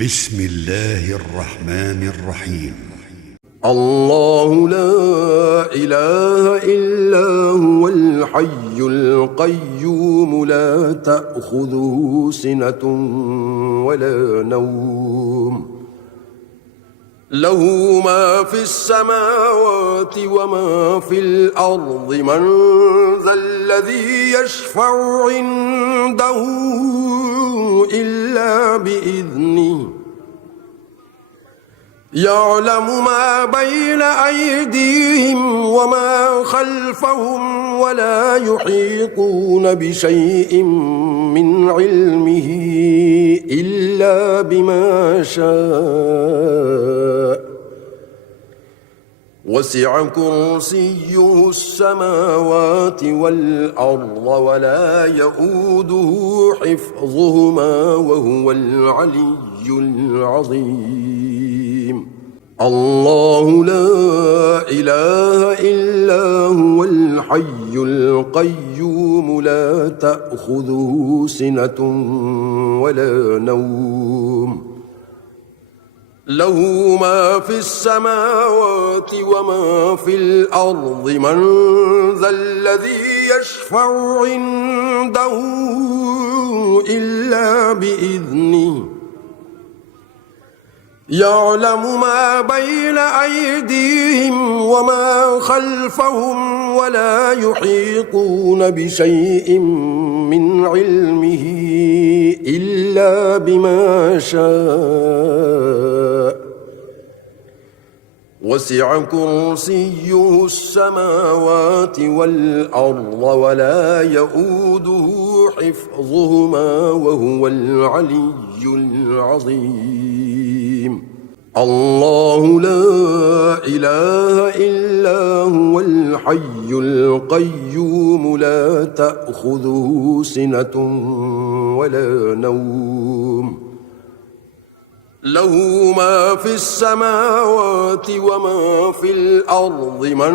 بسم الله الرحمن الرحيم. الله لا إله إلا هو الحي القيوم لا تأخذه سنة ولا نوم له ما في السماوات وما في الأرض من ذا الذي يشفع عنده إلا بإذنه يعلم ما بين أيديهم وما خلفهم ولا يحيطون بشيء من علمه إلا بما شاء وسع كرسيه السماوات والأرض ولا يؤوده حفظهما وهو العلي العظيم. الله لا إله إلا هو الحي القيوم لا تأخذه سنة ولا نوم له ما في السماوات وما في الأرض من ذا الذي يشفع عنده إلا بإذنه يعلم ما بين أيديهم وما خلفهم ولا يحيطون بشيء من علمه إلا بما شاء وسع كرسيه السماوات والأرض ولا يؤوده حفظهما وهو العلي العظيم. الله لا إله إلا هو الحي القيوم لا تأخذه سنة ولا نوم له ما في السماوات وما في الأرض من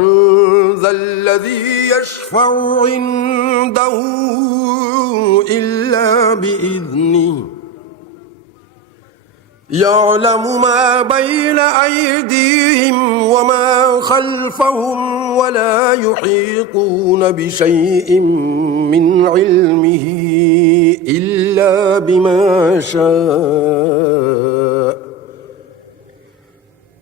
ذا الذي يشفع عنده إلا بإذنه يعلم ما بين أيديهم وما خلفهم ولا يحيطون بشيء من علمه إلا بما شاء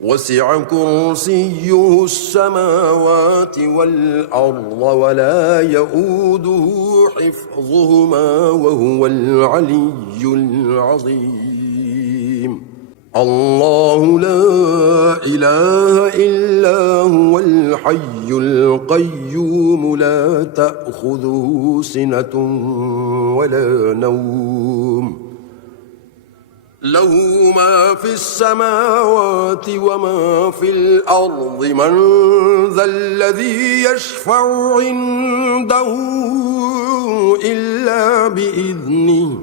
وسع كرسيه السماوات والأرض ولا يؤوده حفظهما وهو العلي العظيم. الله لا إله إلا هو الحي القيوم لا تأخذه سنة ولا نوم له ما في السماوات وما في الأرض من ذا الذي يشفع عنده إلا بإذنه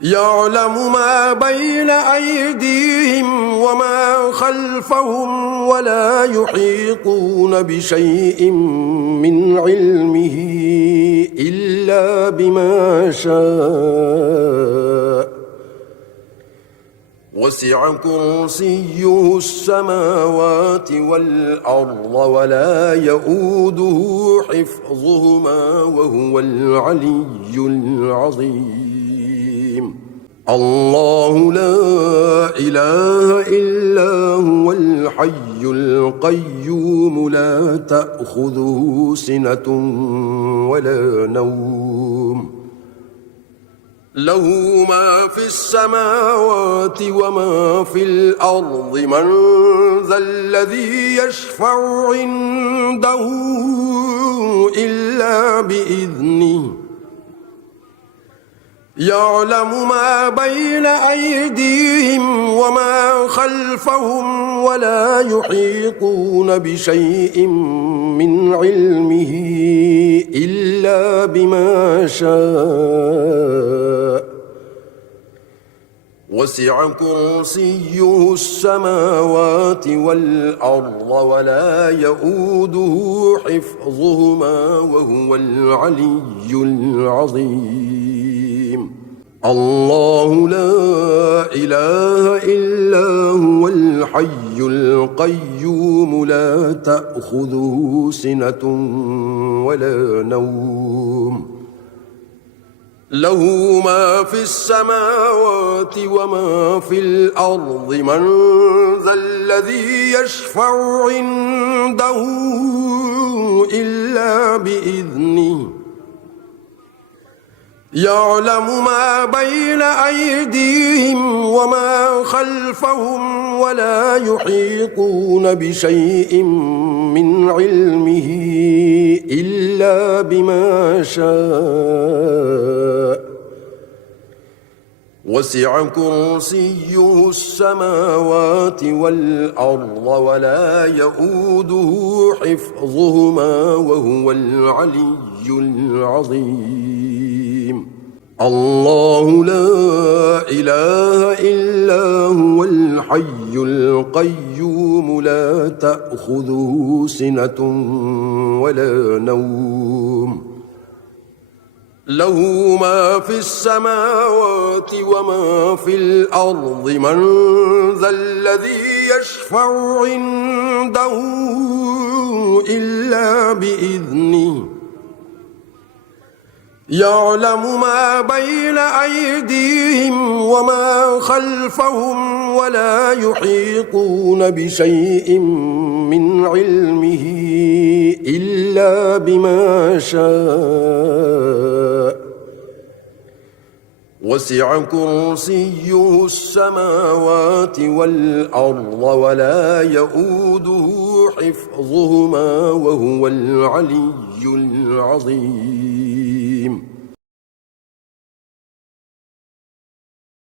يعلم ما بين أيديهم وما خلفهم ولا يحيطون بشيء من علمه إلا بما شاء وسع كرسيه السماوات والأرض ولا يؤوده حفظهما وهو العلي العظيم. الله لا إله إلا هو الحي القيوم لا تأخذه سنة ولا نوم له ما في السماوات وما في الأرض من ذا الذي يشفع عنده إلا بإذنه يعلم ما بين أيديهم وما خلفهم ولا يحيطون بشيء من علمه إلا بما شاء وسع كرسيه السماوات والأرض ولا يؤوده حفظهما وهو العلي العظيم. الله لا إله إلا هو الحي القيوم لا تأخذه سنة ولا نوم له ما في السماوات وما في الأرض من ذا الذي يشفع عنده إلا بإذنه يعلم ما بين أيديهم وما خلفهم ولا يحيطون بشيء من علمه إلا بما شاء وسع كرسيه السماوات والأرض ولا يؤوده حفظهما وهو العلي العظيم الله لا إله إلا هو الحي القيوم لا تأخذه سنة ولا نوم له ما في السماوات وما في الأرض من ذا الذي يشفع عنده إلا بإذنه يعلم ما بين أيديهم وما خلفهم ولا يحيطون بشيء من علمه إلا بما شاء وسع كرسيه السماوات والأرض ولا يؤوده حفظهما وهو العلي العظيم